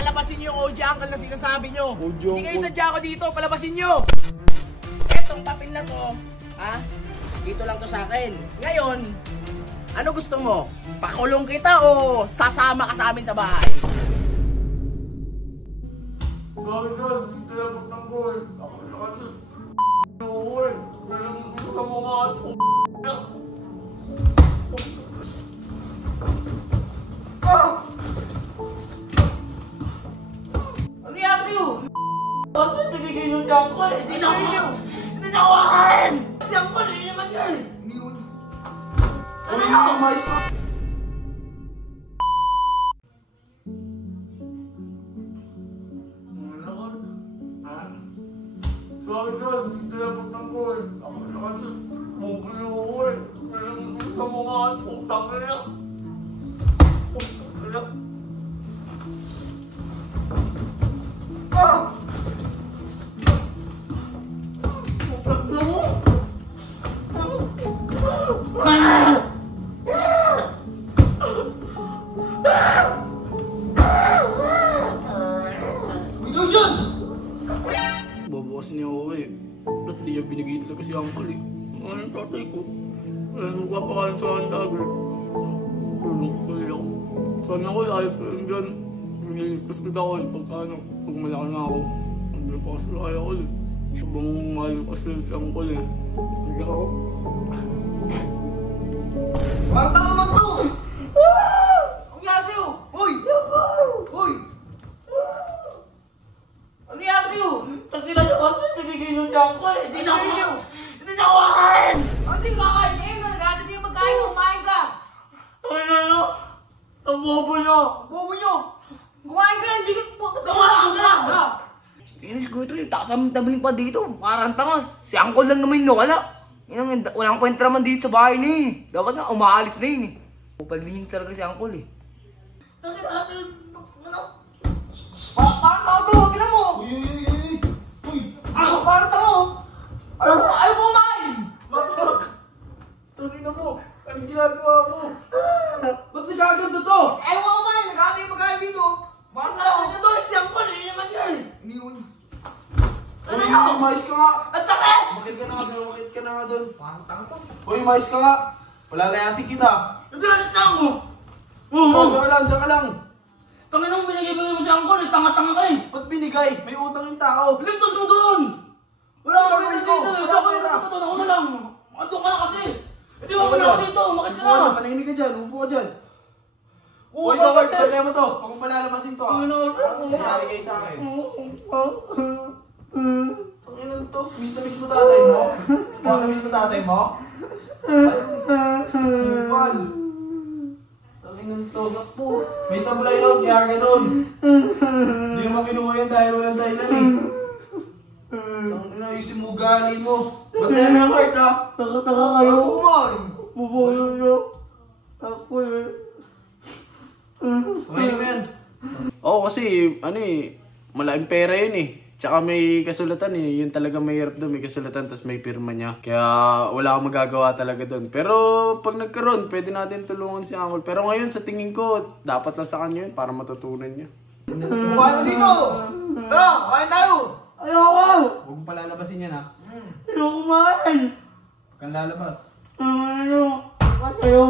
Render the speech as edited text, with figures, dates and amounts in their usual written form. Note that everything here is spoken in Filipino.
palabasin niyo yung OG uncle na sinasabi niyo. Hindi kayo sadya ko dito, palabasin niyo. Etong papel na to, ha? Dito lang to sa akin. Ngayon, ano gusto mo? Pakulong kita o sasama ka sa amin sa bahay? Sabi ka, hindi labot ng goal. Ako na kasi, n***uwi. Kaya gusto mo nga at na. Ano yan sa'yo? Kasi binigay yung siyangko eh. Hindi na ako kakain. Siyangko, hindi naman yan. Ano yung mais ko? Sabi ka, hindi labot ng goal. Ako na kasi, n***uwi. Kaya gusto mo nga at utang na. Babakas niya ako eh. Ba't di niya binigay talaga si Uncle eh? Ano yung tatay ko? Ano papakalan sa handagger? Tulong ko lang. Sana ako ayos ko yun dyan. Nililigtas ko ako eh. Pag malaki na ako. Naglapas ko kaya ako eh. Sabang malipas lang si Uncle eh. Hindi ako. Parang tao naman to! Ang yari sa'yo? Hoy! Hoy! Ano yari sa'yo? Kasi lang yung kasi binigay yung siyangko eh. Hindi na ako kakain! Ano yung kakain? Eh, naghahanap sa'yo magkain, kumain ka! Ano? Ang bobo niyo! Bobo nyo! Kumain ka, hindi ka po! Kumain ka lang! Inis ko ito, tatamtamin pa dito, parang tangas. Si Uncle lang naman yung wala. Walang kwenta naman dito sa bahay na eh. Dapat nga, umaalis na yun eh. Pupalihing talaga si Uncle eh. Bakit atin? Ano? Parang tao to, tignan mo! Uy! Ano? Parang tao! Ayaw mo kumain! Matulog! Tangin na mo! Anong ginagawa mo? Ba't nagaganda to? Ayaw mo kumain! Nagkakay magkain dito! Parang tao! Ano to? Siyang pa rin naman yan! Iniwan. Ano yun? Mais ka nga! Ang sakit! Bakit ka na nga doon? Bakit ka na nga doon? Parang tao to. Uy, mais ka nga! Palalayasin kita! Nagalit na ako! Diyan ka lang! Tangin mo binigay mo sa Uncle eh! Tanga-tanga ka eh! Ba't binigay? May utang yung tao! Lintos mo doon! Wala Ano akong gagawin pwede ko? dito! Wala Wala akong pera. pwede dito! Ako na lang! Ando ka na kasi! Hindi mo Upo wala dyan. ako dito! Makit ka Upo dyan, na! panahimik ka dyan! Upo ka dyan! Oo, Uy, bakit? Baward, tagyan mo to! Huwag mong palalamasin to ah! Ano? Nangyari kayo sa akin! Panginan to? Miss na miss mo tatay mo? Miss na miss mo tatay mo? Kupal! Panginan to? Miss na mo lang yun, kaya ganun! Hindi naman kinuha yan dahil walang dahilan eh! Ang ayusin mo ugali mo! Ba't na yung heart ha? Taka kayo. Ako kumain! Bubulo nyo. Ako eh. Kumain mo yan! Oo, kasi ano eh, malaking pera yun eh. Tsaka may kasulatan eh, yun talaga may hirap doon, may kasulatan tapos may pirma niya. Kaya wala akong magagawa talaga doon. Pero pag nagkaroon, pwede natin tulungan si Uncle. Pero ngayon sa tingin ko, dapat lang sa kanya yun para matutunan niya. Kumain ka dito! Tara! Kumain tayo! Ayoko! Huwag mong palalabasin yan ha. Ayoko kumain! Huwag kang lalabas. Ano? Ayaw.